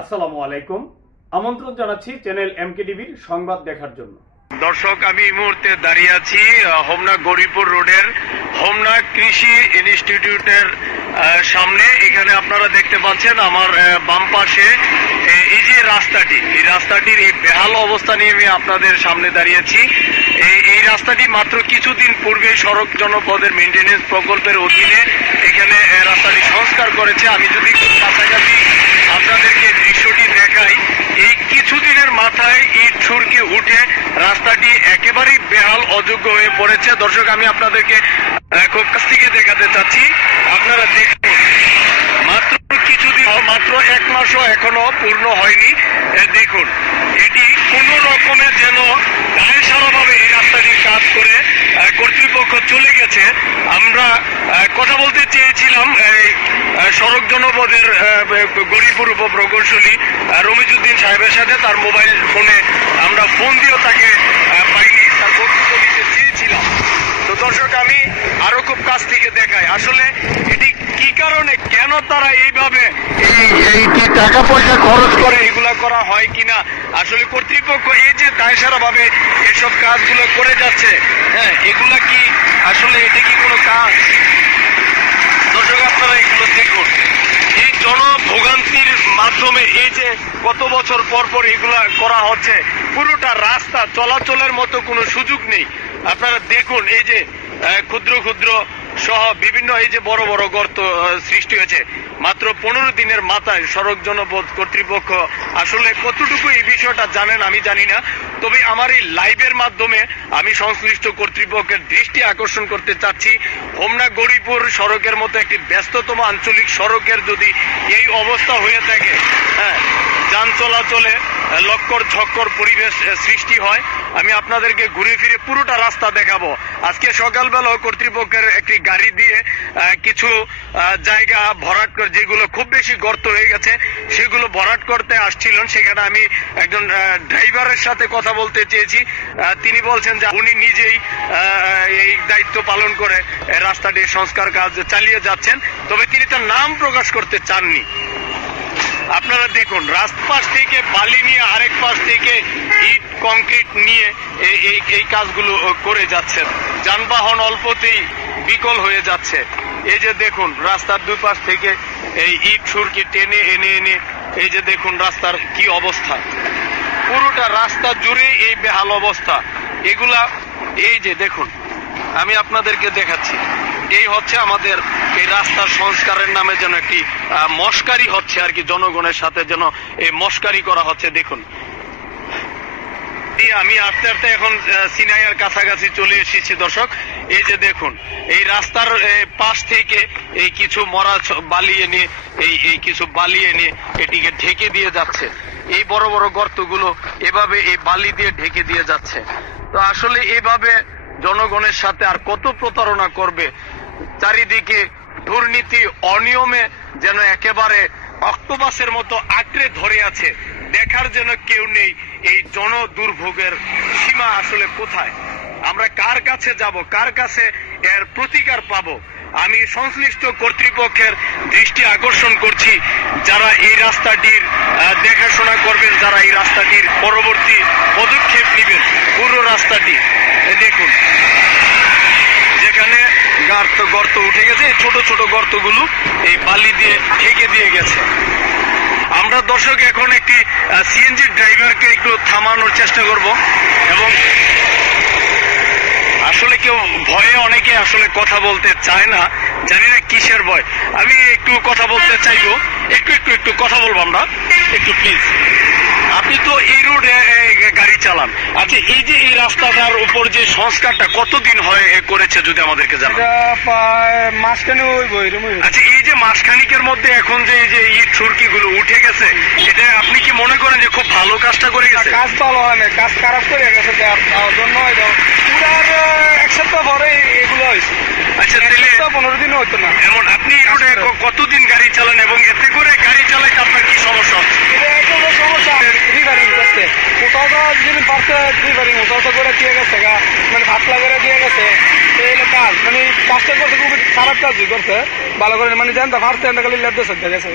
আসসালামু আলাইকুম। আমন্ত্রণ জানাচ্ছি চ্যানেল এমকে টিভির সংবাদ দেখার জন্য। দর্শক, আমি এই মুহূর্তে দাঁড়িয়ে আছি হোমনা গরিপুর রোডের হোমনা কৃষি ইনস্টিটিউটের সামনে। এখানে আপনারা দেখতে পাচ্ছেন আমার বাম পাশে এই যে রাস্তাটি, এই রাস্তাটির এই বেহাল অবস্থা নিয়ে আমি আপনাদের সামনে দাঁড়িয়েছি এই রাস্তাটি মাত্র কিছুদিন পূর্বে সড়ক জনপদের মেনটেনেন্স প্রকল্পের অধীনে এখানে রাস্তাটি সংস্কার করেছে। আমি যদি খুব কাছাকাছি আপনাদেরকে দৃশ্যটি দেখাই এই কিছুদিনের ছুরকে উঠে রাস্তাটি একেবারেই বেহাল, অযোগ্য হয়ে পড়েছে। দর্শক, আমি আপনাদেরকে খুব কাছ থেকে দেখাতে চাচ্ছি। আপনারা দেখুন, মাত্র কিছুদিন, মাত্র এক মাসও এখনও পূর্ণ হয়নি। দেখুন, এটি কোন রকমের যেন গায়ে সারাভাবে এই রাস্তাটির কাজ করে কর্তৃপক্ষ চলে গেছে। আমরা কথা বলতে চেয়েছিলাম সড়ক জনপদের আহ, গরিপুর উপ রমিজুদ্দিন সাহেবের সাথে তার মোবাইল ফোনে আমরা ফোন দিয়েও তাকে পাইনি তার বক্তব্য নিতে চেয়েছিলাম। তো দর্শক আমি আরও খুব কাছ থেকে দেখাই আসলে এটি কি কারণে কেন তারা এইভাবে টাকা পয়সা খরচ করে এগুলা করা হয় কিনা আসলে কর্তৃপক্ষ এই যে দায়সারা ভাবে এসব কাজগুলো করে যাচ্ছে হ্যাঁ এগুলা কি আসলে এটা কি কোনো কাজ দর্শক আপনারা এগুলো দেখুন এই মাধ্যমে এই যে কত বছর পর পর এগুলা করা হচ্ছে, পুরোটা রাস্তা চলাচলের মতো কোনো সুযোগ নেই। আপনারা দেখুন, এই যে ক্ষুদ্র ক্ষুদ্র সহ বিভিন্ন এই যে বড় বড় গর্ত সৃষ্টি হয়েছে। মাত্র পনেরো দিনের মাথায় সড়ক জনপথ কর্তৃপক্ষ আসলে কতটুকু এই বিষয়টা জানেন আমি জানি না। তবে আমার এই লাইভের মাধ্যমে আমি সংশ্লিষ্ট কর্তৃপক্ষের দৃষ্টি আকর্ষণ করতে চাচ্ছি। হোমনা গরিপুর সড়কের মতো একটি ব্যস্ততম আঞ্চলিক সড়কের যদি এই অবস্থা হয়ে থাকে হ্যাঁ যান চলাচলে লক্কর ঝক্কর পরিবেশ সৃষ্টি হয়। আমি আপনাদেরকে ঘুরে ফিরে পুরোটা রাস্তা দেখাবো। আজকে সকালবেলা কর্তৃপক্ষের একটি গাড়ি দিয়ে কিছু জায়গা ভরাট করে, যেগুলো খুব বেশি গর্ত হয়ে গেছে, সেগুলো ভরাট করতে আসছিলেন। সেখানে আমি একজন ড্রাইভারের সাথে কথা বলতে চেয়েছি। তিনি বলছেন যে উনি নিজেই এই দায়িত্ব পালন করে রাস্তাটির সংস্কার কাজ চালিয়ে যাচ্ছেন। তবে তিনি তার নাম প্রকাশ করতে চাননি। আপনারা দেখুন রাস্তার থেকে বালি নিয়ে আরেক পাশ থেকে ইট, কংক্রিট নিয়ে এই- এই কাজগুলো করে যাচ্ছেন। যানবাহন অল্পতেই বিকল হয়ে যাচ্ছে। এই যে দেখুন, রাস্তার দুই পাশ থেকে এই ইট সুরকি টেনে এনে এনে, এই যে দেখুন রাস্তার কি অবস্থা। পুরোটা রাস্তা জুড়ে এই বেহাল অবস্থা। এগুলা, এই যে দেখুন, আমি আপনাদেরকে দেখাচ্ছি। এই হচ্ছে আমাদের এই রাস্তার সংস্কারের নামে যেন একটি মস্কারি হচ্ছে আর কি জনগণের সাথে যেন এই মস্কারি করা হচ্ছে। দেখুন। আমি আস্তে আস্তে এখন সিনাইয়ের কাছাকাছি চলে এসেছি দর্শক। এই যে দেখুন, এই রাস্তার পাশ থেকে এই কিছু মরা বালি এনে, এই এই কিছু বালি এনে এটিকে ঢেকে দিয়ে যাচ্ছে। এই বড় বড় গর্তগুলো এভাবে এই বালি দিয়ে ঢেকে দিয়ে যাচ্ছে। তো আসলে এভাবে জনগণের সাথে আর কত প্রতারণা করবে? চারিদিকে দুর্নীতি অনিয়মে যেন একেবারে অক্টোপাসের মতো আঁকড়ে ধরে আছে, দেখার যেন কেউ নেই, এই জন দুর্ভোগের সীমা আসলে কোথায়? আমরা কার কাছে যাব, কার কাছে এর প্রতিকার পাবো? আমি সংশ্লিষ্ট কর্তৃপক্ষের দৃষ্টি আকর্ষণ করছি, যারা এই রাস্তাটির দেখাশোনা করবেন, যারা এই রাস্তাটির পরবর্তী পদক্ষেপ নেবেন, পুরো রাস্তাটি। দেখুন, যেখানে গর্ত গর্ত উঠে গেছে, এই ছোট ছোট গর্তগুলো এই বালি দিয়ে ঢেকে দিয়ে গেছে। আমরা দর্শক এখন একটি সিএনজি ড্রাইভারকে একটু থামানোর চেষ্টা করব এবং আসলে কেউ ভয়ে অনেকে আসলে কথা বলতে চায় না, জানি না কিসের ভয়। আমি একটু কথা বলতে চাইব। একটু একটু একটু কথা বলব আমরা। একটু প্লিজ আপনি তো এই রোডে গাড়ি চালান। আচ্ছা এই যে এই রাস্তাটার উপর যে সংস্কারটা কতদিন হয় এ, করেছে যদি আমাদেরকে জানান? ওই আচ্ছা এই যে মাসখানিকের মধ্যে এখন যে এই যে ইট সুরকি গুলো উঠে গেছে এটা আপনি কি মনে করেন যে খুব ভালো কাজটা করে গেছে? কাজ ভালো হয় না কাজ খারাপ করে গেছে জন্য এক সপ্তাহ পরে এগুলো হয়েছে আচ্ছা তাহলে পনেরো দিন না। এমন আপনি এই রোডে কতদিন গাড়ি চালান এবং এতে করে গাড়ি চালাইতে আপনার কি সমস্যা হচ্ছে? এটা সমস্যা। রিভারিং করতে কোথাও তো যিনি পারছে রিভারিং কোথাও তো করে দিয়ে গেছে গা। মানে ভাতলা করে দিয়ে গেছে। এই কাজ মানে কাজটা করতে খুব খারাপ কাজই করছে ভালো করে মানে জানতে পারছে না খালি লেট গেছে গেছে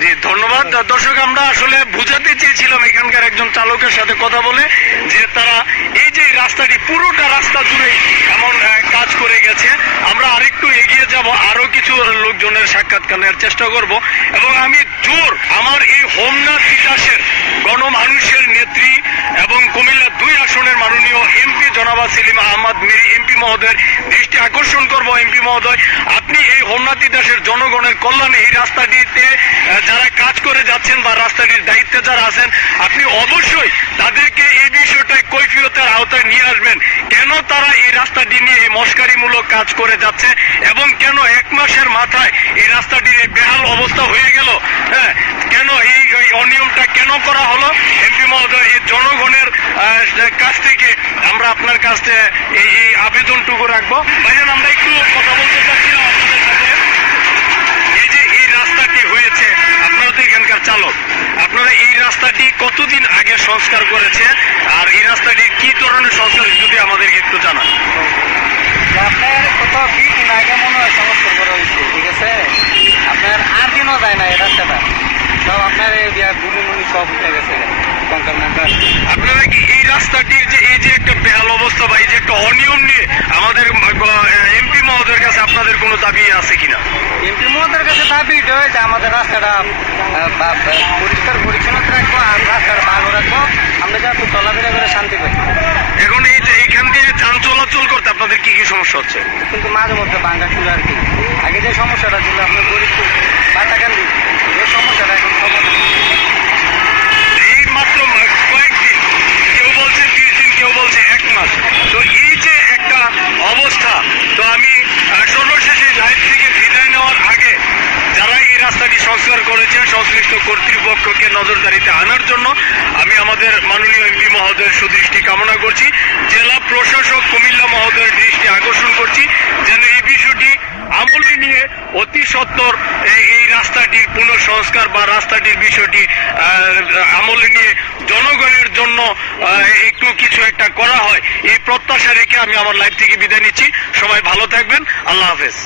জি ধন্যবাদ। দর্শক আমরা আসলে বুঝাতে চেয়েছিলাম এখানকার একজন চালকের সাথে কথা বলে যে তারা এই যে রাস্তাটি পুরোটা রাস্তা জুড়ে এমন কাজ করে গেছে। যাব, আরও কিছু লোকজনের সাক্ষাৎকার নেওয়ার চেষ্টা করব। এবং আমি জোর আমার এই হোমনাথ তিতাসের গণমানুষের নেত্রী এবং কুমিল্লা দুই আসনের মাননীয় এমপি জনাবা সেলিম আহমদ মেরি, এমপি মহোদয়ের দৃষ্টি আকর্ষণ করব, এমপি মহোদয়। আপনি এই হোমনাথ তিতাসের জনগণের কল্যাণে এই রাস্তাটিতে যারা কাজ করে যাচ্ছেন বা রাস্তাটির দায়িত্বে যারা আছেন, আপনি অবশ্যই তাদেরকে এই বিষয়টায় কৈফিয়তের আওতায় নিয়ে আসবেন। কেন রাস্তাটি নিয়ে এই মস্কারিমূলক কাজ করে যাচ্ছে এবং কেন এক মাসের মাথায় এই রাস্তাটির এই বেহাল অবস্থা হয়ে গেল? হ্যাঁ কেন এই অনিয়মটা কেন করা হলো? এমপি মহোদয়, এই জনগণের কাছ থেকে আমরা আপনার কাছ থেকে এই এই আবেদনটুকু রাখব। ভাইজান, আমরা একটু কথা বলতে চাচ্ছিলাম আপনাদের সাথে। এই যে এই রাস্তাটি হয়েছে, আপনারা তো এখানকার চালক। আপনারা এই রাস্তাটি কতদিন আগে সংস্কার করেছে আর এই রাস্তাটির কি ধরনের সংস্কার যদি আমাদেরকে একটু জানান। আপনার আগে মনে হয় সমস্যা করা হয়েছে ঠিক আছে? আপনার আর দিনও যায় না এই রাস্তাটা? সব আপনার গুলি সব উঠে গেছে আপনারা কি এই রাস্তাটির যে এই যে একটা বেহাল অবস্থা বা এই যে একটা অনিয়ম নিয়ে আমাদের এমপি মহোদয়ের কাছে আপনাদের কোনো দাবি আছে কিনা? এমপি মহোদয়ের কাছে দাবি হয়েছে আমাদের রাস্তাটা পরিষ্কার পরিচ্ছন্ন রাখব আর রাস্তাটা ভালো রাখব আমরা যাতে চলাফেরা করে শান্তি পাই এখন এই যে এইখান দিয়ে যান চলাচল করতে আপনাদের কি কি সমস্যা হচ্ছে। কিন্তু মাঝে মধ্যে ভাঙ্গা শুরু আর কি। আগে যে সমস্যাটা ছিল আপনার গরিব বাটাকান্দি যে সমস্যাটা এখন সমাধান এই মাত্র কয়েকদিন কেউ বলছে বিশ দিন কেউ বলছে এক মাস তো এই যে একটা অবস্থা তো আমি আহ, সর্বশেষে লাইফ থেকে বিদায় নেওয়ার আগে যারা এই রাস্তাটি সংস্কার করেছেন সংশ্লিষ্ট কর্তৃপক্ষকে নজরদারিতে আনার জন্য আমি আমাদের মাননীয় এমপি মহোদয়ের সুদৃষ্টি কামনা করছি। জেলা প্রশাসক কুমিল্লা মহোদয়ের দৃষ্টি আকর্ষণ করছি যেন এই বিষয়টি আমলে নিয়ে অতি সত্বর এই রাস্তাটির পুনঃসংস্কার বা রাস্তাটির বিষয়টি আমলে নিয়ে জনগণের জন্য একটু কিছু একটা করা হয়। এই প্রত্যাশা রেখে আমি আমার লাইফ থেকে বিদায় নিচ্ছি। সবাই ভালো থাকবেন। আল্লাহ হাফেজ।